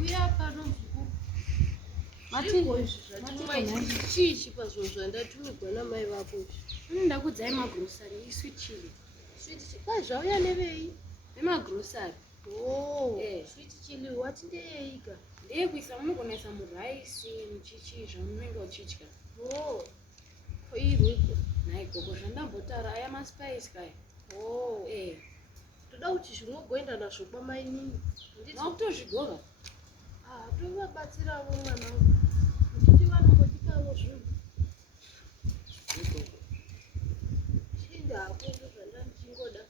uya pano mukuru chichi pazvinhu zvandatumirwa namai vako ndakudzai magrosari iswi chili zvauya nevei nemagrosari switi chili wati ndeyeika ndeyekuisa munogonaisa muraisi muchichi zvamunenge uchidya iriko nhai gogo zvandambotaura aya maspice kaya toda kuti zvinogoenda nazvo kwamainini makutozvigova tovabatsiravo mwanangu kuti vanombotikawo zvinhu chinde hako zvandandichingoda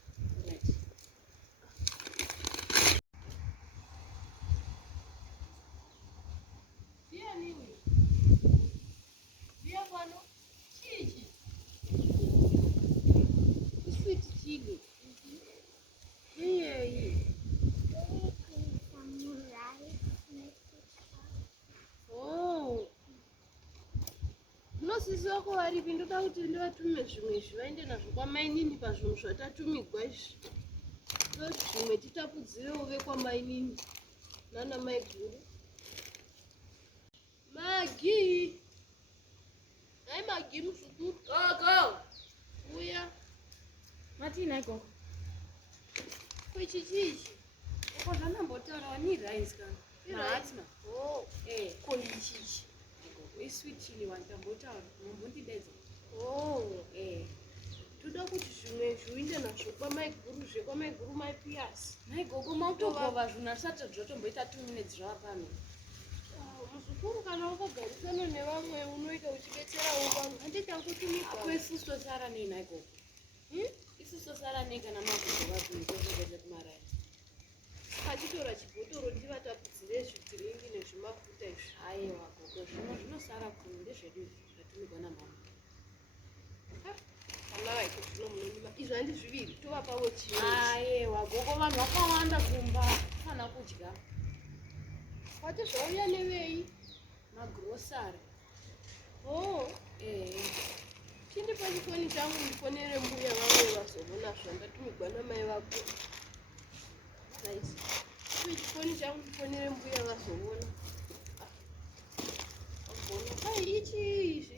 vianiwe via kwano chichi iswiti chili iyeyi munosisi wako varipi ndoda kuti ndivatume zvimwe zvivaende nazvo kwamainini pazvinhu zvatatumigwa izvi toti zvimwe titapudzirewo vekwamainini nana mai guru magi hai magi muzukuru gogo uya matinai gogo kwechichichi oko zvandambotaurawa ni rice kana mahatima kondichichi iswit chili wantambotaura mambondidedza toda kuti zvimwe zviuinde nazvo kwamai guru zvekwamai guru mai piyasi nai gogo makutogova zvinhu asati zvatomboita 2 minutes zvava pano muzukuru kana wakagarisana nevamwe unoita uchibetserawo vanhu handitangotumigwa isusu tosara nei nai gogo isusu tosara nei kana magogo vakuitotogaja kumarai achitora chibhotoro ndivatapudzire zvidhiringi nezvimafuta izvi aiwa gogo zvino zvinosara kuni ndezvedu zvatumigwa namama kanaiko zvino munonima izvi handi zviviri tovapawo aiwa gogo vanhu vakawanda kumba fana kudya wati zvauya nevei magrosari chindipa chifoni changu ndifonere mbuya vamwe vazoona zvandatumigwa namai vako chifoni changu ndifonere mbuya vazoona ai ichi izvi